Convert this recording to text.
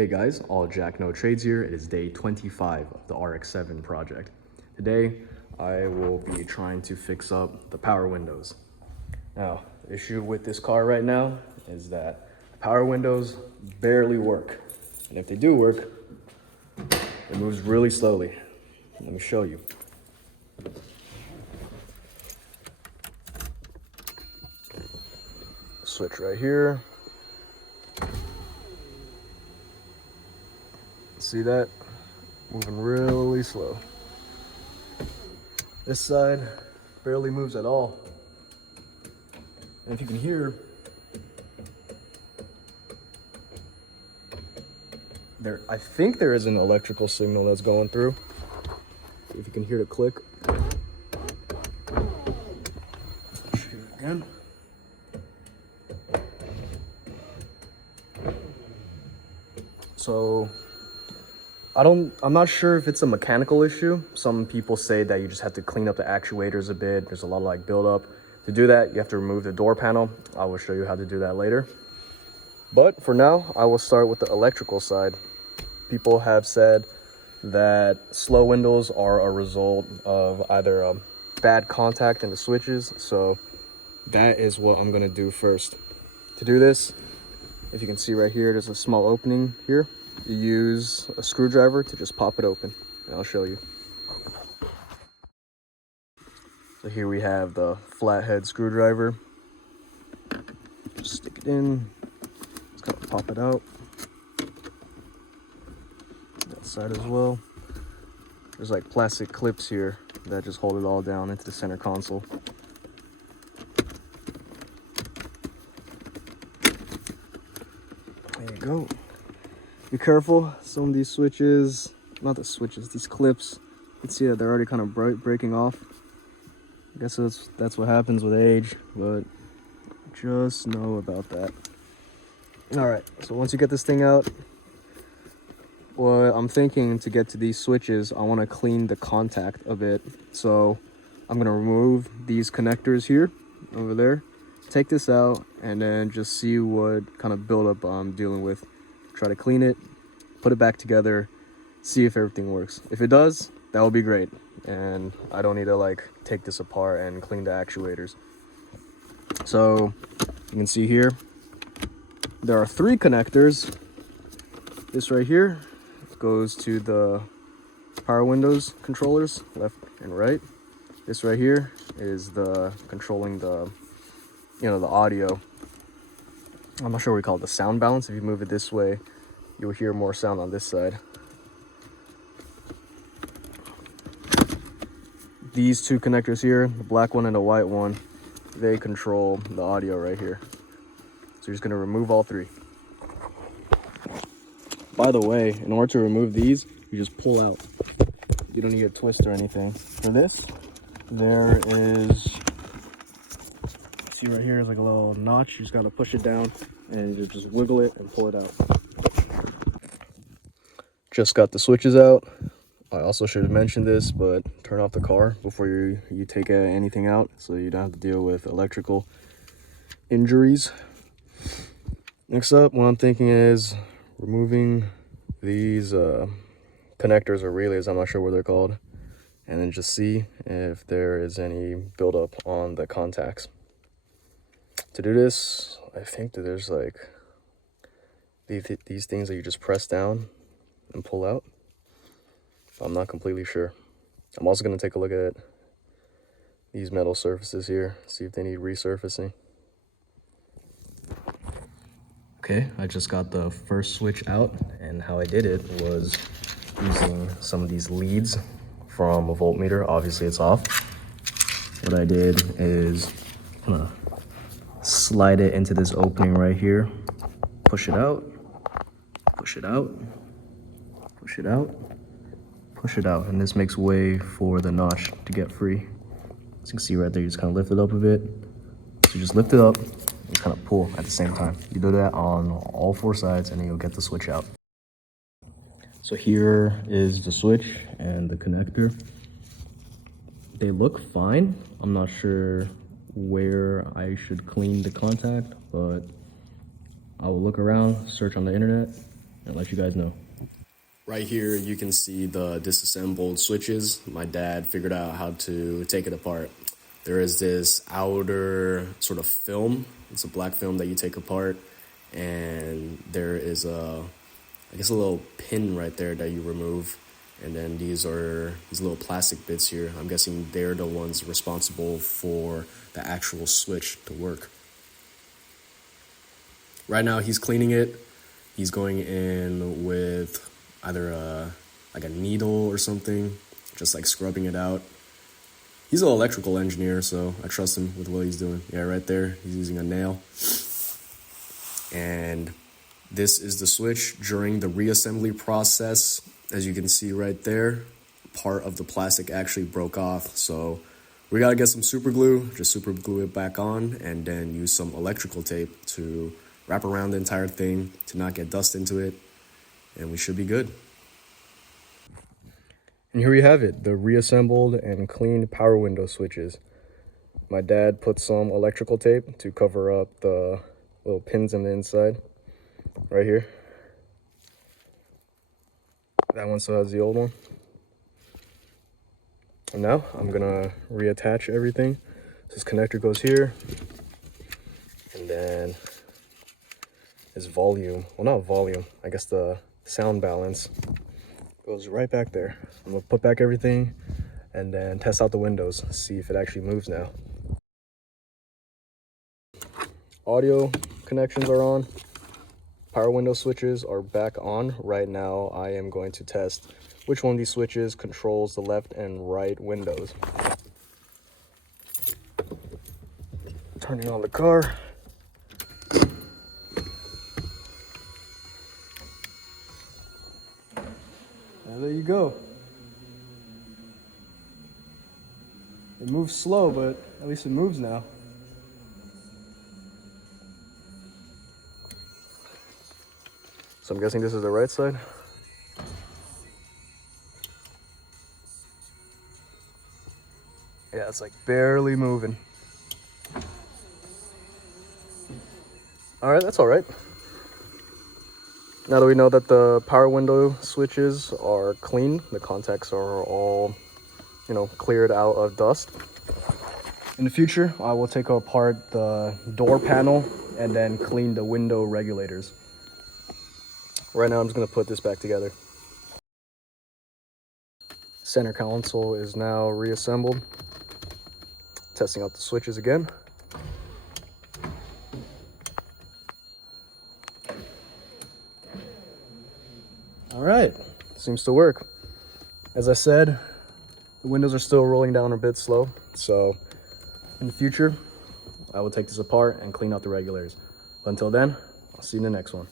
Hey guys, all Jack No Trades here. It is day 25 of the RX7 project. Today, I will be trying to fix up the power windows. Now, the issue with this car right now is that the power windows barely work. And if they do work, it moves really slowly. Let me show you. Switch right here. See that? Moving really slow. This side barely moves at all. And if you can hear, I think there is an electrical signal that's going through. If you can hear the click. Hear it again. So I'm not sure if it's a mechanical issue. Some people say that you just have to clean up the actuators a bit. There's a lot of like buildup. To do that, you have to remove the door panel. I will show you how to do that later. But for now, I will start with the electrical side. People have said that slow windows are a result of either a bad contact in the switches. So that is what I'm gonna do first. To do this, if you can see right here, there's a small opening here. You use a screwdriver to just pop it open, and I'll show you. So here we have the flathead screwdriver. Just stick it in, just kind of pop it out. That side as well. There's like plastic clips here that just hold it all down into the center console. There you go. Be careful, some of these switches, not the switches, these clips, you can see that they're already kind of breaking off. I guess that's what happens with age, but just know about that. All right, so once you get this thing out, what I'm thinking to get to these switches, I want to clean the contact a bit. So I'm going to remove these connectors here, over there, take this out, and then just see what kind of buildup I'm dealing with. Try to clean it, put it back together, see if everything works. If it does, that will be great. And I don't need to like take this apart and clean the actuators. So you can see here, there are 3 connectors. This right here goes to the power windows controllers, left and right. This right here is the controlling the, the audio. I'm not sure what we call it, the sound balance. If you move it this way, you'll hear more sound on this side. These 2 connectors here, the black one and the white one, they control the audio right here. So you're just gonna remove all 3. By the way, in order to remove these, you just pull out. You don't need a twist or anything. For this, there is, see right here is like a little notch. You just gotta push it down and you just wiggle it and pull it out. Just got the switches out. I also should have mentioned this, but turn off the car before you take anything out, so you don't have to deal with electrical injuries. Next up, what I'm thinking is removing these connectors or relays, I'm not sure what they're called, and then just see if there is any buildup on the contacts. To do this, I think that there's like these things that you just press down and pull out. I'm not completely sure. I'm also going to take a look at these metal surfaces here, see if they need resurfacing. Okay, I just got the first switch out, and how I did it was using some of these leads from a voltmeter. Obviously it's off. What I did is kind of slide it into this opening right here, push it out, push it out, push it out, push it out, and this makes way for the notch to get free. As you can see right there, you just kind of lift it up a bit. So you just lift it up and kind of pull at the same time. You do that on all 4 sides and then you'll get the switch out. So here is the switch and the connector. They look fine. I'm not sure where I should clean the contact, but I will look around, search on the internet, and let you guys know. Right here, you can see the disassembled switches. My dad figured out how to take it apart. There is this outer sort of film. It's a black film that you take apart, and there is I guess a little pin right there that you remove. And then these are these little plastic bits here. I'm guessing they're the ones responsible for the actual switch to work. Right now, he's cleaning it. He's going in with either like a needle or something, just like scrubbing it out. He's an electrical engineer, so I trust him with what he's doing. Yeah, right there, he's using a nail. And this is the switch during the reassembly process. As you can see right there, part of the plastic actually broke off. So we gotta get some super glue, just super glue it back on, and then use some electrical tape to wrap around the entire thing to not get dust into it, and we should be good. And here we have it, the reassembled and cleaned power window switches. My dad put some electrical tape to cover up the little pins on the inside, right here. That one still has the old one. And now I'm gonna reattach everything. This connector goes here, and then this volume, well, not volume, I guess the sound balance goes right back there. I'm gonna put back everything and then test out the windows, see if it actually moves now. Audio connections are on. Power window switches are back on. Right now, I am going to test which one of these switches controls the left and right windows. Turning on the car. And there you go. It moves slow, but at least it moves now. So I'm guessing this is the right side. Yeah, it's like barely moving. All right, that's all right. Now that we know that the power window switches are clean, the contacts are all, cleared out of dust. In the future, I will take apart the door panel and then clean the window regulators. Right now, I'm just gonna put this back together. Center console is now reassembled. Testing out the switches again. All right, seems to work. As I said, the windows are still rolling down a bit slow, so in the future, I will take this apart and clean out the regulators. But until then, I'll see you in the next one.